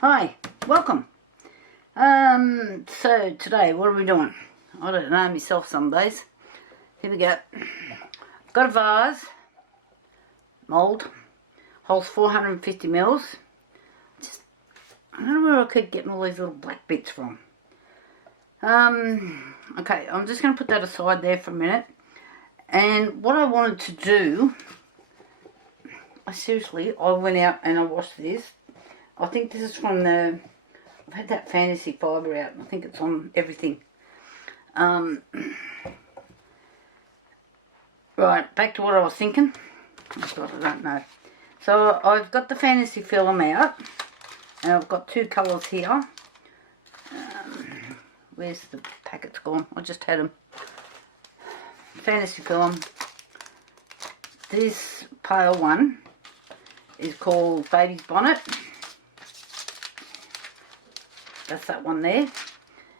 Hi, welcome. So today, what are we doing? I don't know myself some days. Here we go. Got a vase, mould, holds 450 mils. I don't know where I keep getting all these little black bits from. Okay, I'm just going to put that aside there for a minute. And what I wanted to do, I went out and I washed this. I think this is from I've had that fantasy fibre out. I think it's on everything. Right, back to what I was thinking. Oh God, I don't know. So I've got the fantasy film out. And I've got two colours here. Where's the packets gone? I just had them. Fantasy film. This pale one is called Baby's Bonnet. That's that one there.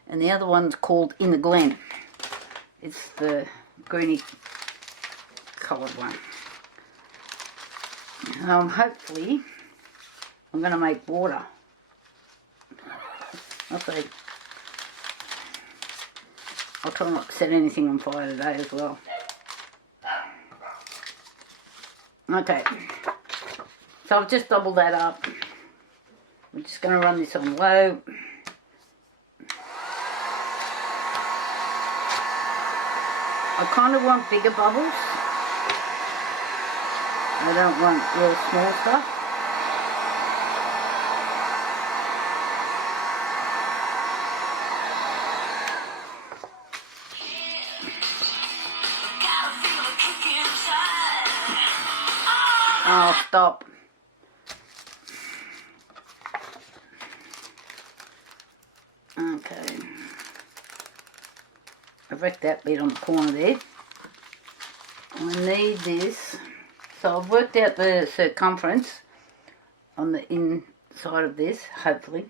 And the other one's called In the Glen. It's the greeny coloured one. Hopefully, I'm going to make water. I'll see. I'll try not to set anything on fire today as well. Okay. So I've just doubled that up. I'm just going to run this on low. I kind of want bigger bubbles. I don't want real small stuff. Oh, stop. Okay. I've wrecked that bit on the corner there. I need this. So I've worked out the circumference on the inside of this, hopefully.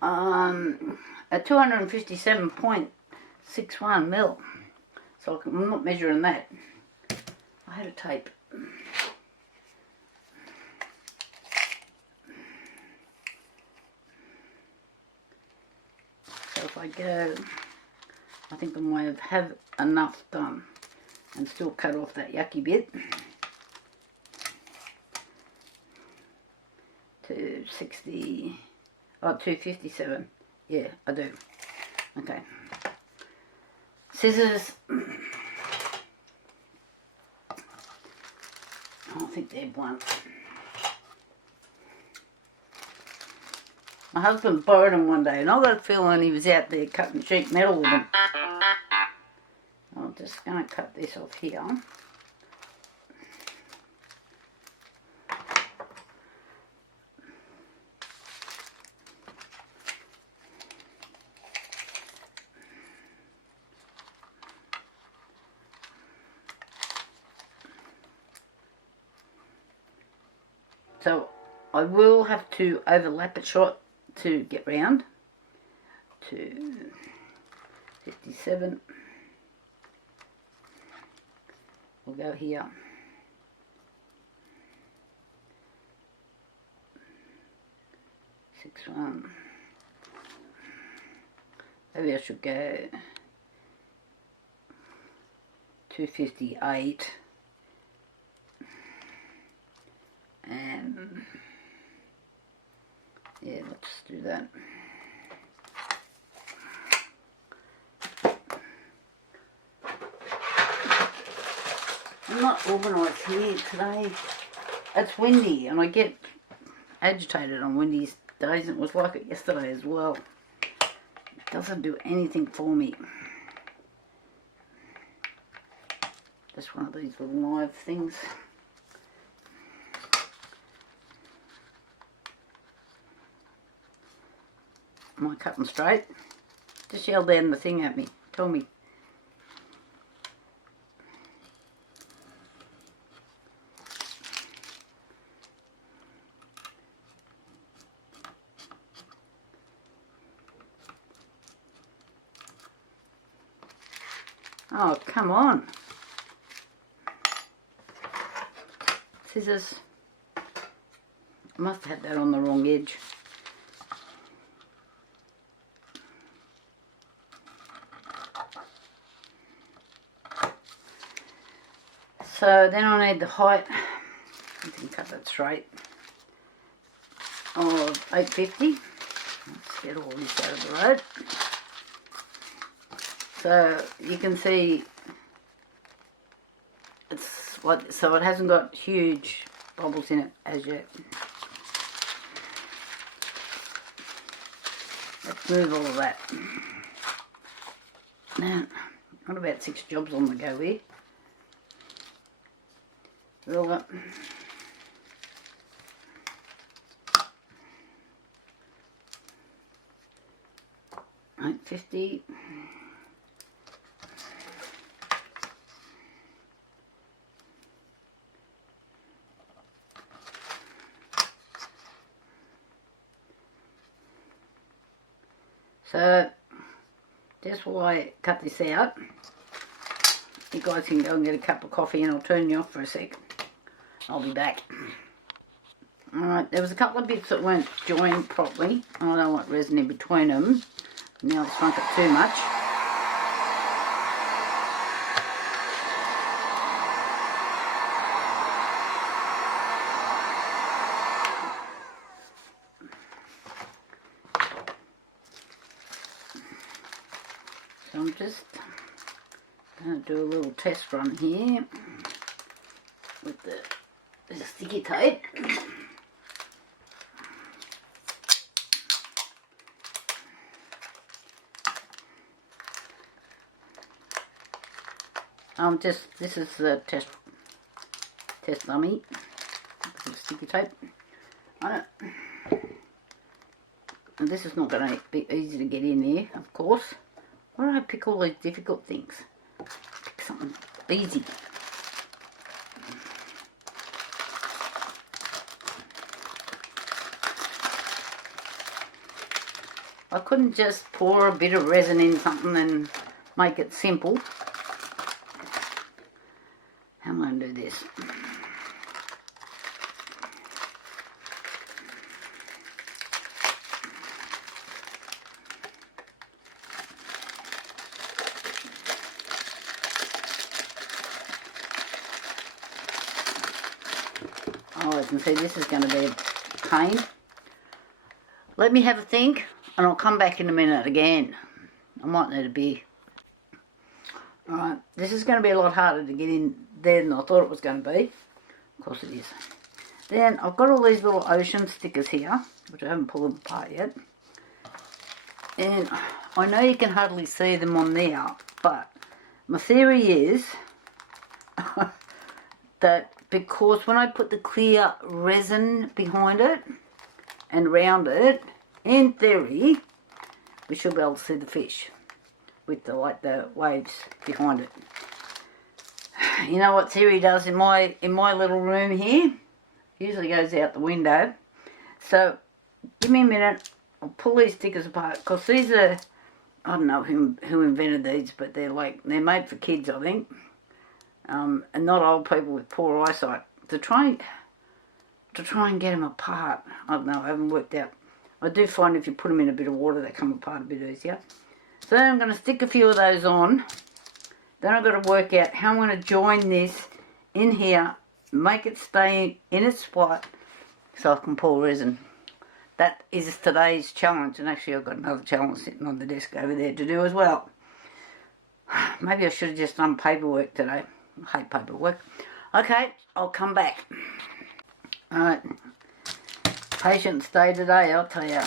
At 257.61 mil. So I'm not measuring that. I had a tape. So if I go, I think I might have enough done and still cut off that yucky bit. 257. Yeah, I do. Okay. Scissors. I think they're blunt. My husband borrowed them one day and I got a feeling he was out there cutting sheet metal with them. I'm just going to cut this off here. So I will have to overlap it short to get round to 57. We'll go here. Six one. Maybe I should go 258. And yeah, let's do that. I'm not organised here today. It's windy and I get agitated on windy days, and it was like it yesterday as well. It doesn't do anything for me. Just one of these little knife things. Am I cutting straight? Just yell down the thing at me. Tell me. Oh, come on. Scissors. I must have had that on the wrong edge. So then I need the height, you can cut that straight, of 850. Let's get all this out of the road. So you can see it's what, so it hasn't got huge bubbles in it as yet. Let's move all of that. Now, got about 6 jobs on the go here. Roll up. $8.50. So, just while I cut this out, you guys can go and get a cup of coffee and I'll turn you off for a sec. I'll be back. Alright, there was a couple of bits that weren't joined properly. I don't want resin in between them. Now I've shrunk it too much. So I'm just going to do a little test run here with the sticky tape. This is the test dummy with sticky tape. And this is not going to be easy to get in there, of course. Why do I pick all these difficult things? Pick something easy. I couldn't just pour a bit of resin in something and make it simple. How am I going to do this? Oh, I can see this is going to be a pain. Let me have a think and I'll come back in a minute again. I might need a beer. Alright, this is going to be a lot harder to get in there than I thought it was going to be. Of course it is. Then I've got all these little ocean stickers here, which I haven't pulled them apart yet. And I know you can hardly see them on there, but my theory is that because when I put the clear resin behind it and around it, in theory, we should be able to see the fish with the waves behind it. You know what theory does in my little room here? Usually goes out the window. So give me a minute. I'll pull these stickers apart because these are, I don't know who invented these, but they're made for kids, I think, and not old people with poor eyesight. To try and get them apart, I don't know. I haven't worked out. I do find if you put them in a bit of water, they come apart a bit easier. So then I'm going to stick a few of those on. Then I've got to work out how I'm going to join this in here, make it stay in its spot so I can pour resin. That is today's challenge, and actually I've got another challenge sitting on the desk over there to do as well. Maybe I should have just done paperwork today. I hate paperwork. Okay, I'll come back. Alright, patient stay today, I'll tell you.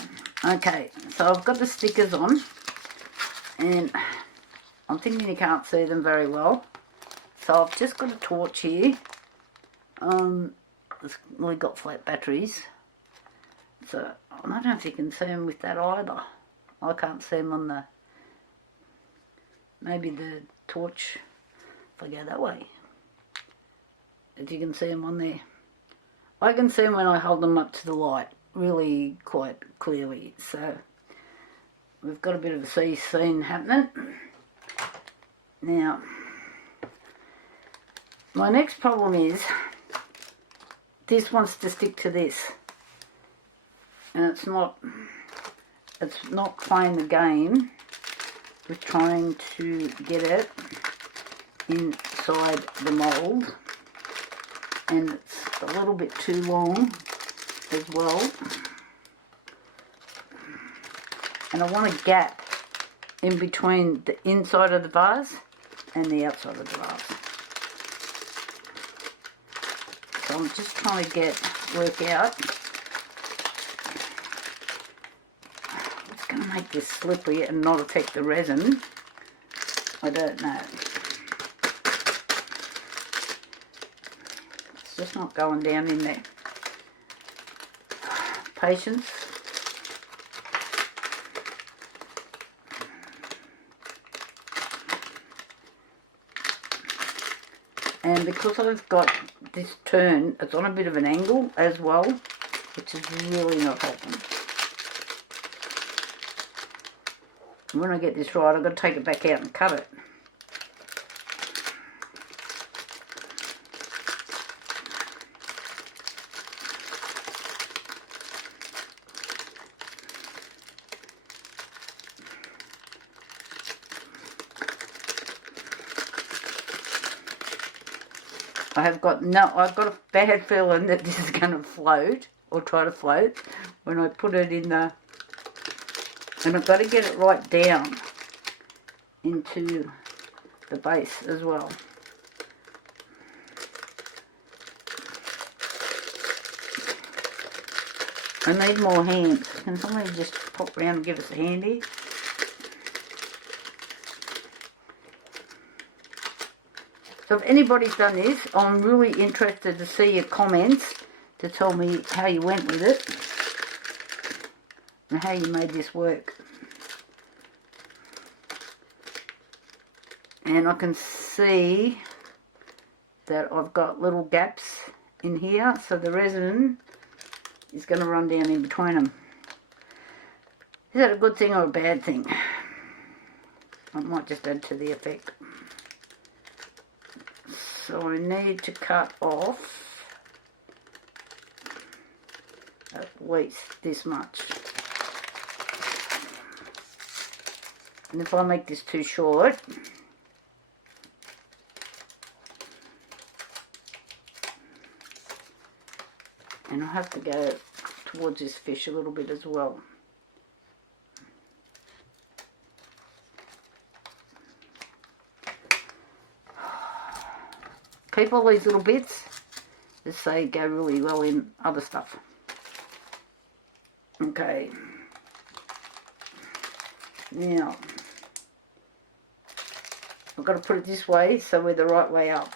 Okay, so I've got the stickers on, and I'm thinking you can't see them very well. So I've just got a torch here. We've got flat batteries. So I don't know if you can see them with that either. I can't see them on the, maybe the torch, if I go that way. If you can see them on there. I can see them when I hold them up to the light, really quite clearly. So we've got a bit of a sea scene happening. Now, my next problem is, this wants to stick to this. And it's not playing the game with trying to get it inside the mould. and it's a little bit too long as well. And I want a gap in between the inside of the vase and the outside of the vase. So I'm just trying to work out what's going to make this slippery and not affect the resin. I don't know. It's just not going down in there. Patience. And because I've got this turn, it's on a bit of an angle as well, which is really not helping. And when I get this right, I've got to take it back out and cut it. I've got a bad feeling that this is going to float, or try to float, when I put it in the, and I've got to get it right down into the base as well. I need more hands. Can somebody just pop around and give us a hand here? So if anybody's done this, I'm really interested to see your comments to tell me how you went with it and how you made this work. And I can see that I've got little gaps in here, so the resin is going to run down in between them. Is that a good thing or a bad thing? I might just add to the effect. So I need to cut off at least this much. And if I make this too short, and I'll have to go towards this fish a little bit as well. Keep all these little bits, as they go really well in other stuff. Okay. Now, I've got to put it this way so we're the right way up.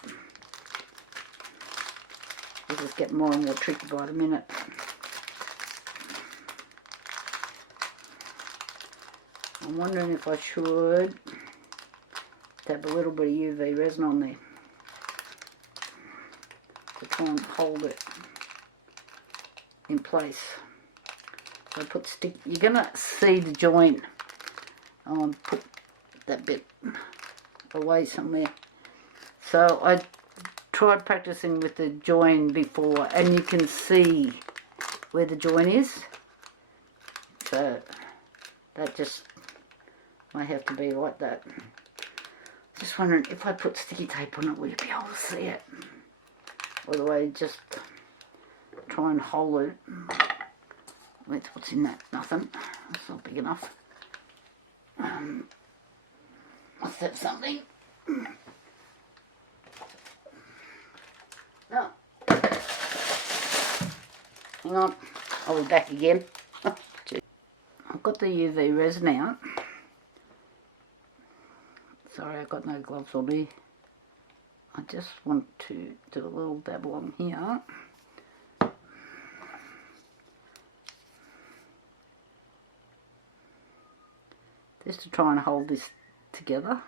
This is getting more and more tricky by the minute. I'm wondering if I should dab a little bit of UV resin on there to try and hold it in place. So I put stick. You're gonna see the joint. Put that bit away somewhere. So I tried practicing with the join before, and you can see where the join is. So that just might have to be like that. Just wondering if I put sticky tape on it, will you be able to see it? Otherwise, just try and hold it. What's in that? Nothing. It's not big enough. Is that something? No. Hang on. I'll be back again. I've got the UV resin out. Sorry, I've got no gloves on me. I just want to do a little dabble on here. Just to try and hold this together.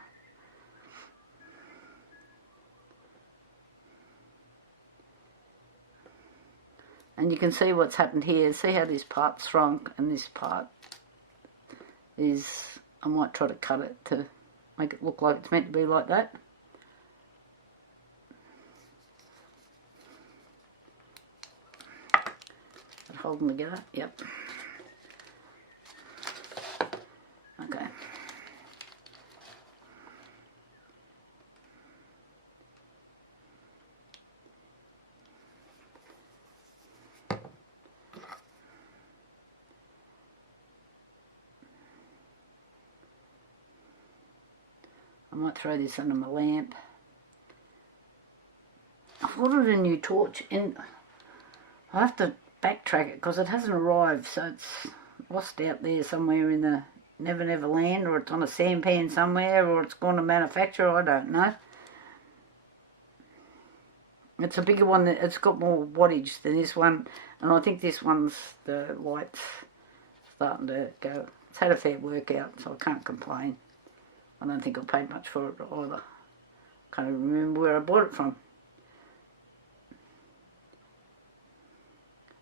And you can see what's happened here. See how this part's shrunk and this part is, I might try to cut it to make it look like it's meant to be like that. Hold them together, yep. Okay. might throw this under my lamp. I've ordered a new torch and I have to backtrack it because it hasn't arrived, so it's lost out there somewhere in the Never Never Land, or it's on a sampan somewhere, or it's gone to manufacturer, I don't know. It's a bigger one, it's got more wattage than this one, and I think this one's, the light's starting to go. It's had a fair workout, so I can't complain. I don't think I paid much for it either. Can't even remember where I bought it from.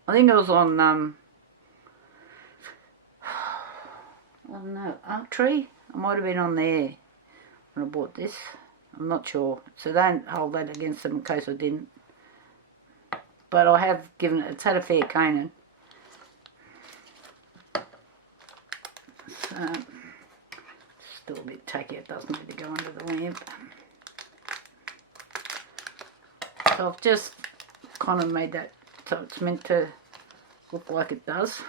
I think it was on, I don't know, Arctree? I might have been on there when I bought this. I'm not sure. So don't hold that against them in case I didn't. But I have given it, it's had a fair caning. So, still a bit tacky, it doesn't need to go under the lamp. So I've just kind of made that so it's meant to look like it does.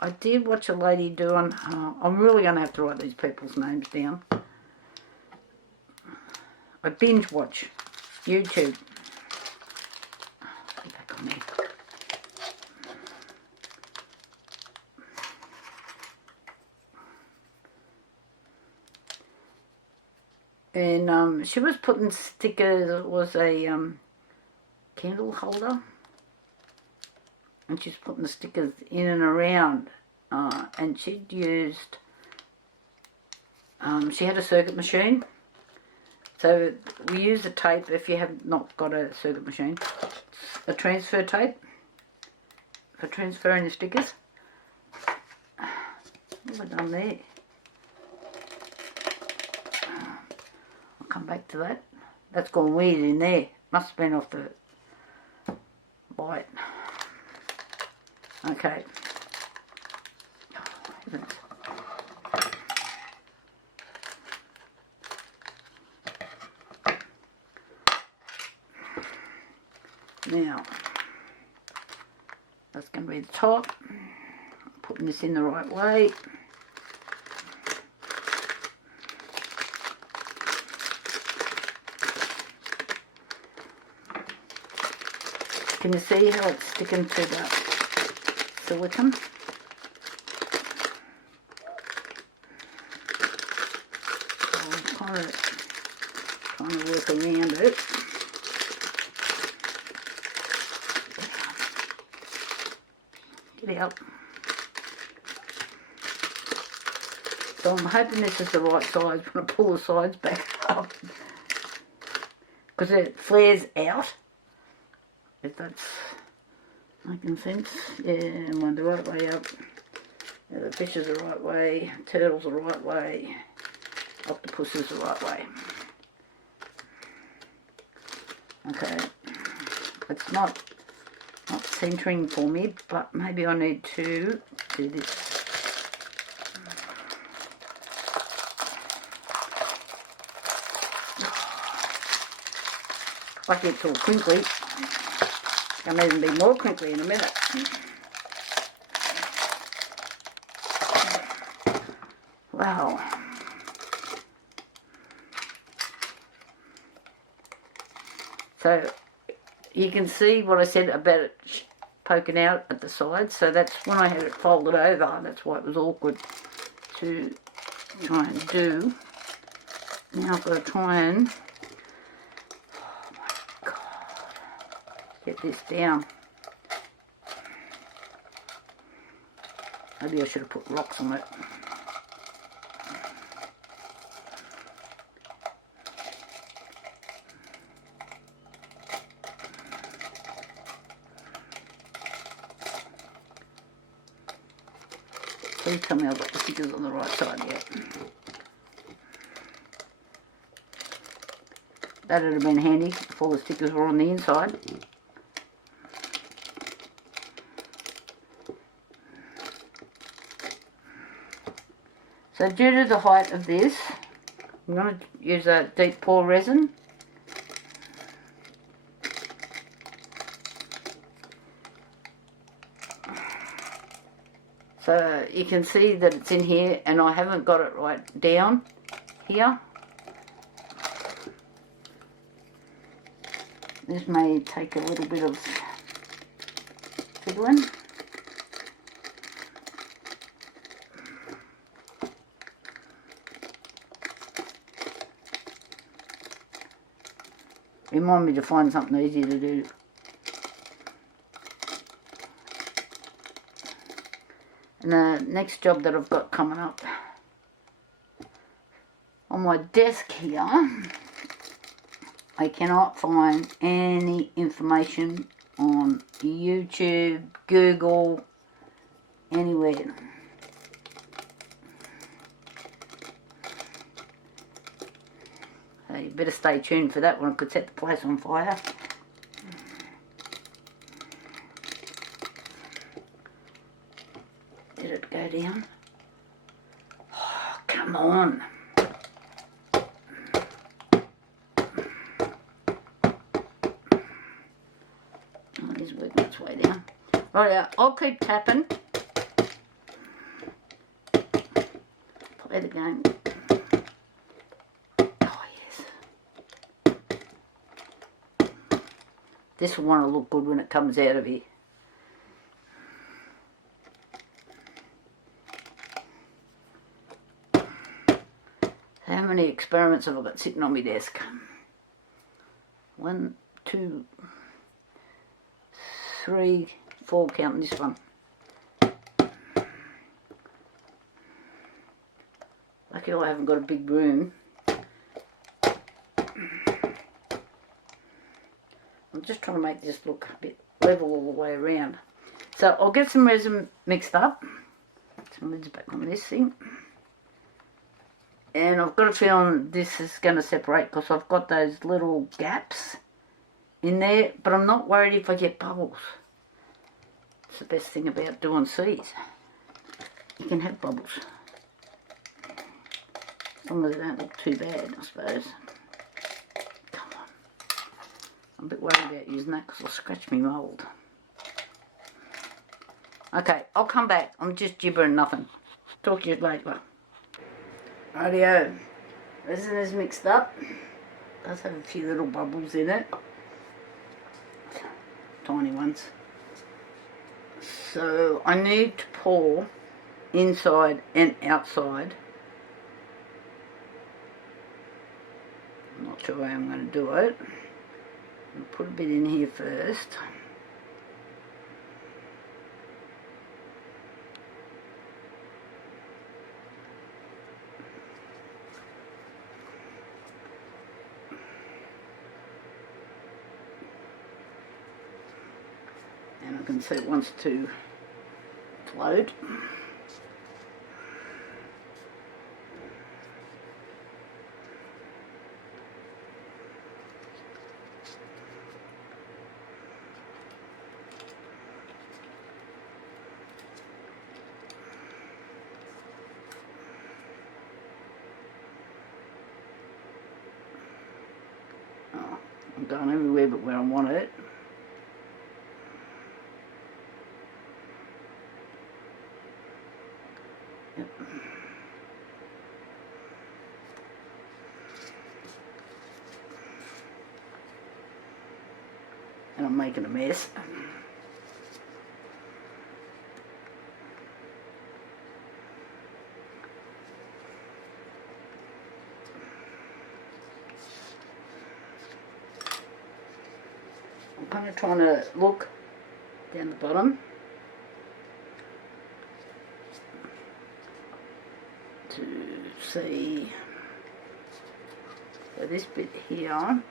I did watch a lady doing, I'm really going to have to write these people's names down. I binge watch YouTube. Get back on there. And she was putting stickers, it was a candle holder. And she's putting the stickers in and around, and she'd used, she had a circuit machine, so we use a tape if you have not got a circuit machine, a transfer tape for transferring the stickers. What have I done there? I'll come back to that. That's gone weird in there, must have been off the light. Okay. Now, that's going to be the top. Putting this in the right way. Can you see how it's sticking to the silicone? So I'm kind of trying to work around it. Get out. So I'm hoping this is the right size when I pull the sides back up, because it flares out. If that's making sense. Yeah, and one the right way up. Yeah, the fish is the right way. Turtle's the right way. Octopus is the right way. Okay. It's not centering for me, but maybe I need to do this. Like it's all crinkly. It may even be more crinkly in a minute. Wow. So you can see what I said about it poking out at the sides. So that's when I had it folded over. That's why it was awkward to try and do. Now I've got to try and, oh my God, get this down. Maybe I should have put rocks on it. Please tell me I've got the stickers on the right side yet. That would have been handy if all the stickers were on the inside. So due to the height of this, I'm going to use a deep pour resin. So you can see that it's in here, and I haven't got it right down here. This may take a little bit of fiddling. Remind me to find something easy to do. And the next job that I've got coming up, on my desk here, I cannot find any information on YouTube, Google, anywhere. So you better stay tuned for that one. I could set the place on fire. Did it go down? Oh, come on. Oh, it is working its way down. Right, I'll keep tapping. Play the game. Oh, yes. This will want to look good when it comes out of here. How many experiments have I got sitting on my desk? 1, 2, 3, 4, counting this one. Lucky I haven't got a big room. I'm just trying to make this look a bit level all the way around. So I'll get some resin mixed up. Some lids back on this thing. And I've got a feeling this is going to separate because I've got those little gaps in there. But I'm not worried if I get bubbles. It's the best thing about doing seeds. You can have bubbles. As long as they don't look too bad, I suppose. Come on. I'm a bit worried about using that because I'll scratch me mould. Okay, I'll come back. I'm just gibbering nothing. Talk to you later. Rightio, resin is mixed up. It does have a few little bubbles in it. Tiny ones. So I need to pour inside and outside. I'm not sure how I'm going to do it. I'll put a bit in here first. And I can see it wants to float. Oh, I'm going everywhere but where I want it. And I'm making a mess. I'm kind of trying to look down the bottom to see. So this bit here,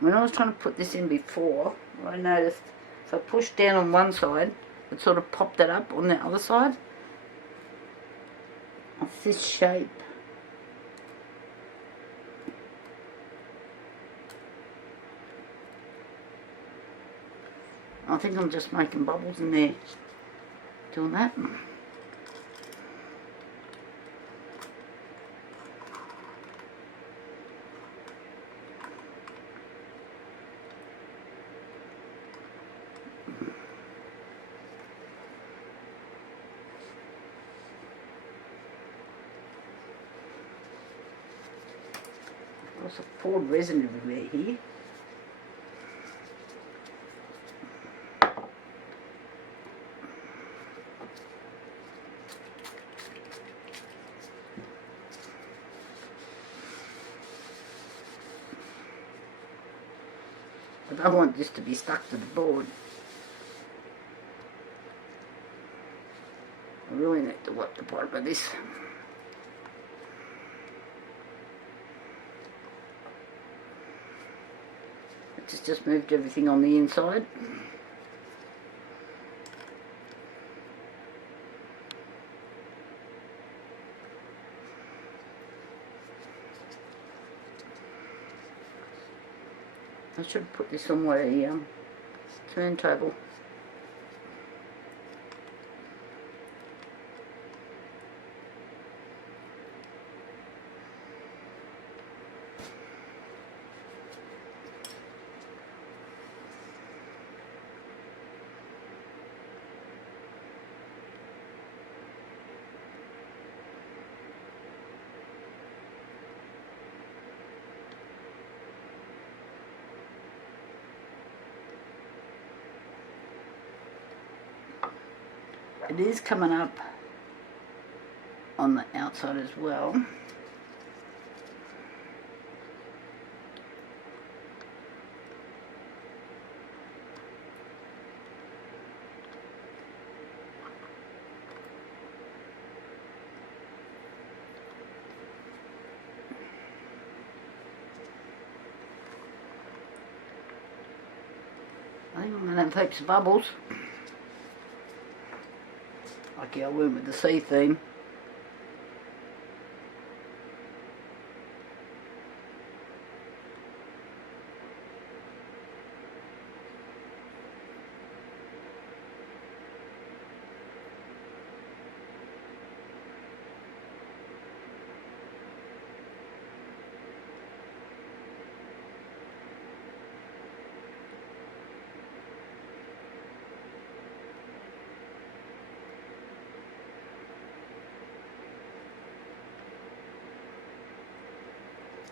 when I was trying to put this in before, I noticed if I pushed down on one side, it sort of popped it up on the other side. It's this shape. I think I'm just making bubbles in there, doing that. There's a poured resin everywhere here. I don't want this to be stuck to the board. I really need to wipe the bottom of this. It's just moved everything on the inside. I should put this on my turntable. It is coming up on the outside as well. I think I'm going to have heaps of bubbles. Okay, I went with the sea theme.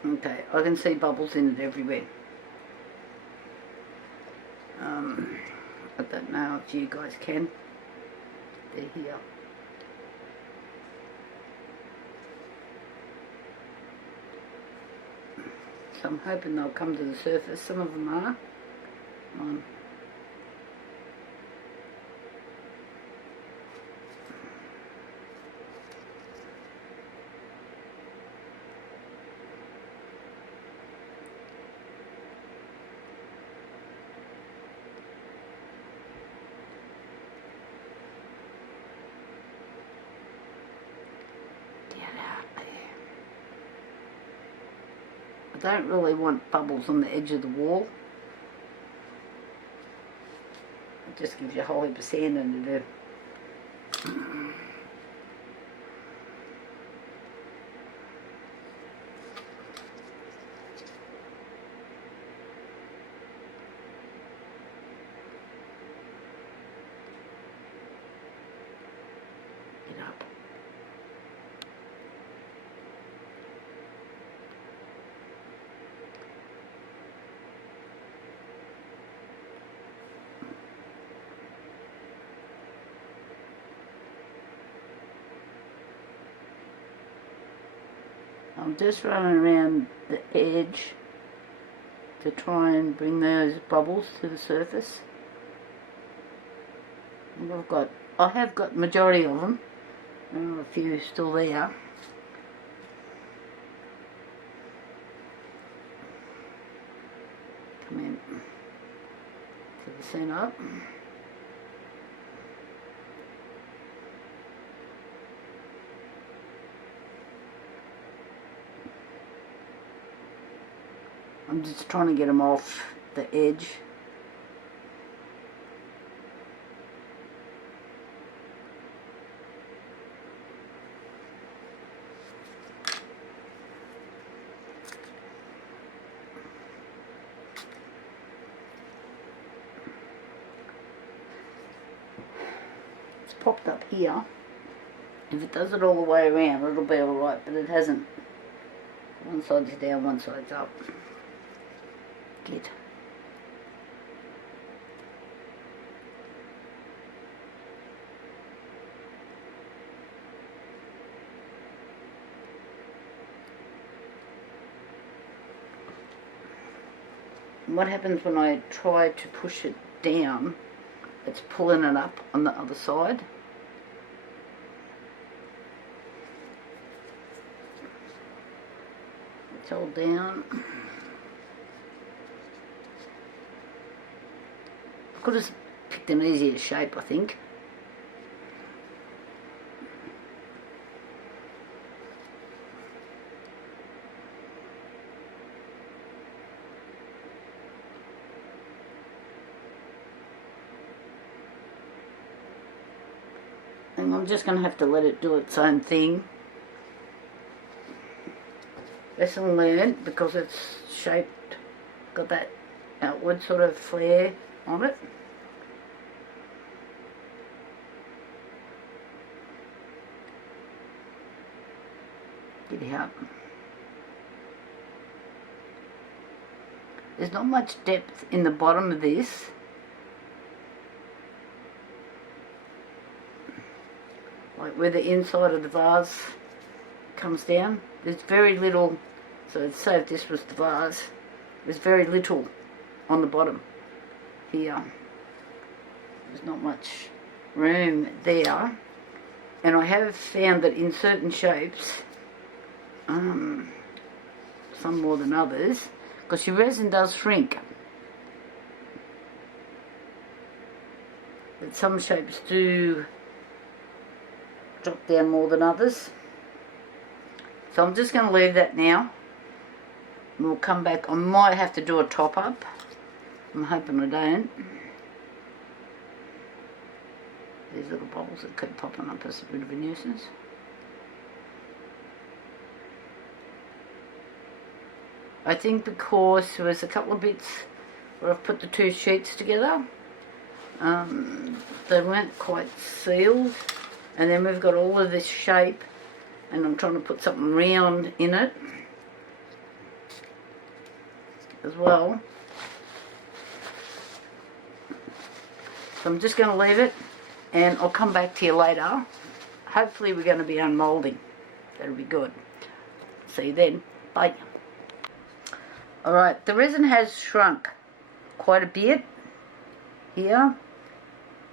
Okay, I can see bubbles in it everywhere. I don't know if you guys can. They're here. So I'm hoping they'll come to the surface. Some of them are. I don't really want bubbles on the edge of the wall. It just gives you a whole heap of sand under there. Get up. I'm just running around the edge to try and bring those bubbles to the surface. And I have got the majority of them. There are a few still there. Come in to the centre. I'm just trying to get them off the edge. It's popped up here. If it does it all the way around, it'll be alright, but it hasn't One side's down, one side's up. Good. What happens when I try to push it down, it's pulling it up on the other side. It's all down. I could have picked an easier shape, I think. And I'm just going to have to let it do its own thing. Lesson learned, because it's shaped, got that outward sort of flare on it. Giddy up. There's not much depth in the bottom of this. Like where the inside of the vase comes down, there's very little. So say if this was the vase, there's very little on the bottom here. There's not much room there. And I have found that in certain shapes, some more than others, because your resin does shrink. But some shapes do drop down more than others. So I'm just going to leave that now. And we'll come back. I might have to do a top up. I'm hoping I don't. These little bubbles that keep popping up as a bit of a nuisance. I think because there was a couple of bits where I've put the two sheets together, they weren't quite sealed. And then we've got all of this shape, and I'm trying to put something round in it as well. So I'm just going to leave it, and I'll come back to you later. Hopefully we're going to be unmoulding. That'll be good. See you then. Bye. Alright, the resin has shrunk quite a bit here.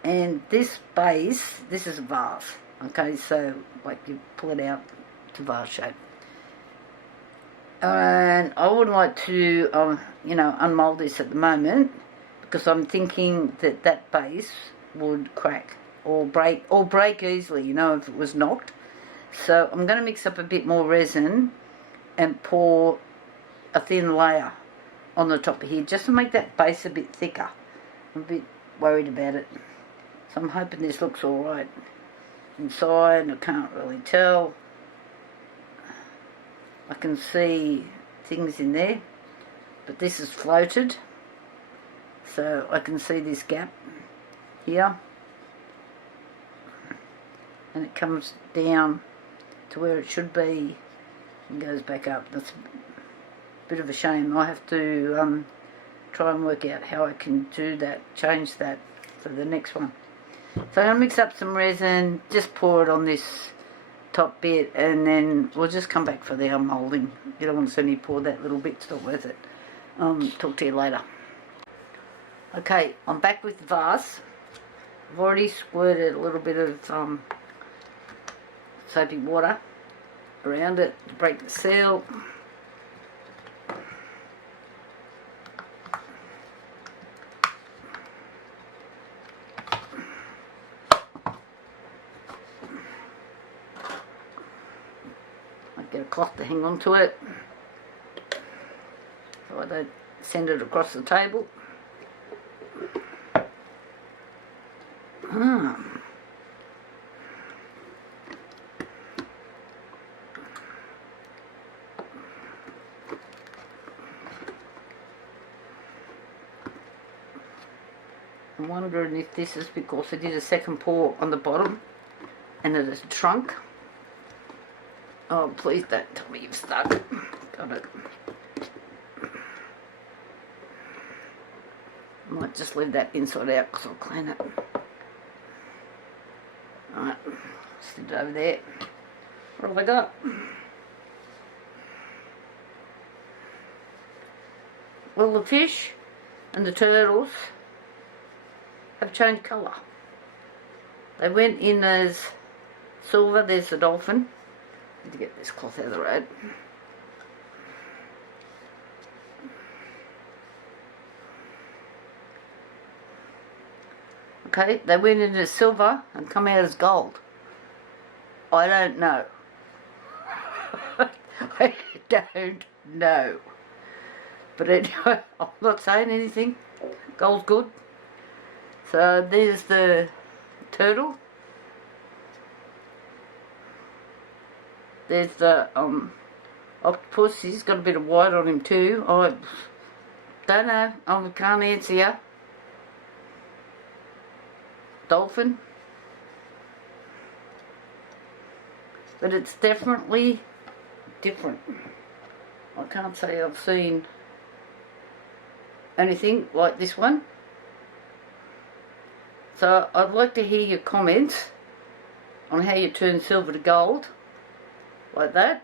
And this base, this is a vase, okay, so like you pull it out to vase shape. And I would like to, unmold this at the moment, because I'm thinking that that base would crack or break easily, if it was knocked. So I'm going to mix up a bit more resin and pour a thin layer on the top of here, just to make that base a bit thicker. I'm a bit worried about it. So I'm hoping this looks alright inside. I can't really tell. I can see things in there, but this is floated, so I can see this gap here, and it comes down to where it should be and goes back up. That's a bit of a shame. I have to try and work out how I can do that, change that for the next one. So I'm going to mix up some resin, just pour it on this top bit, and then we'll just come back for the unmoulding. You don't want to see me pour that little bit, it's not worth it. Talk to you later. Okay, I'm back with the vase. I've already squirted a little bit of soapy water around it to break the seal. Get a cloth to hang on to it so I don't send it across the table. I'm wondering if this is because I did a second pour on the bottom and it has shrunk. Oh, please don't tell me you've stuck. Got it. I might just leave that inside out because I'll clean it. Alright, stick it over there. What have I got? Well, the fish and the turtles have changed colour. They went in as silver. There's the dolphin. Need to get this cloth out of the road. Okay, they went in as silver and come out as gold. I don't know. I don't know. But anyway, I'm not saying anything. Gold's good. So there's the turtle. There's the octopus. He's got a bit of white on him too. I don't know. I can't answer you. Dolphin. But it's definitely different. I can't say I've seen anything like this one. So I'd like to hear your comments on how you turn silver to gold like that,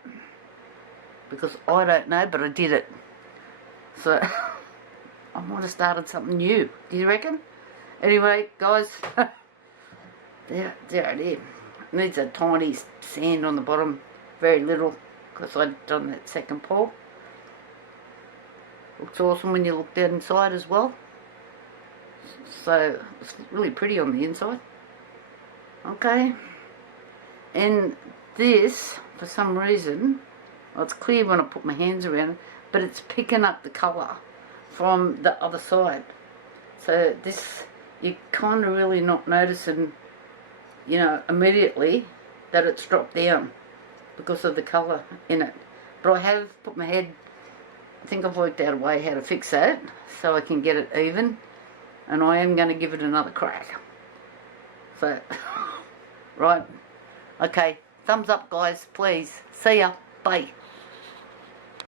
because I don't know, but I did it. So I might have started something new. Do you reckon? Anyway, guys, there it is. Needs a tiny sand on the bottom, very little, because I'd done that second pour. Looks awesome when you look down inside as well. So it's really pretty on the inside. Okay, and this, for some reason, well, it's clear when I put my hands around it, but it's picking up the colour from the other side. So this, you kind of really not noticing, you know, immediately that it's dropped down because of the colour in it. But I have put my head, I think I've worked out a way how to fix that so I can get it even, and I am going to give it another crack. So, right, okay, thumbs up guys, please. See ya, bye.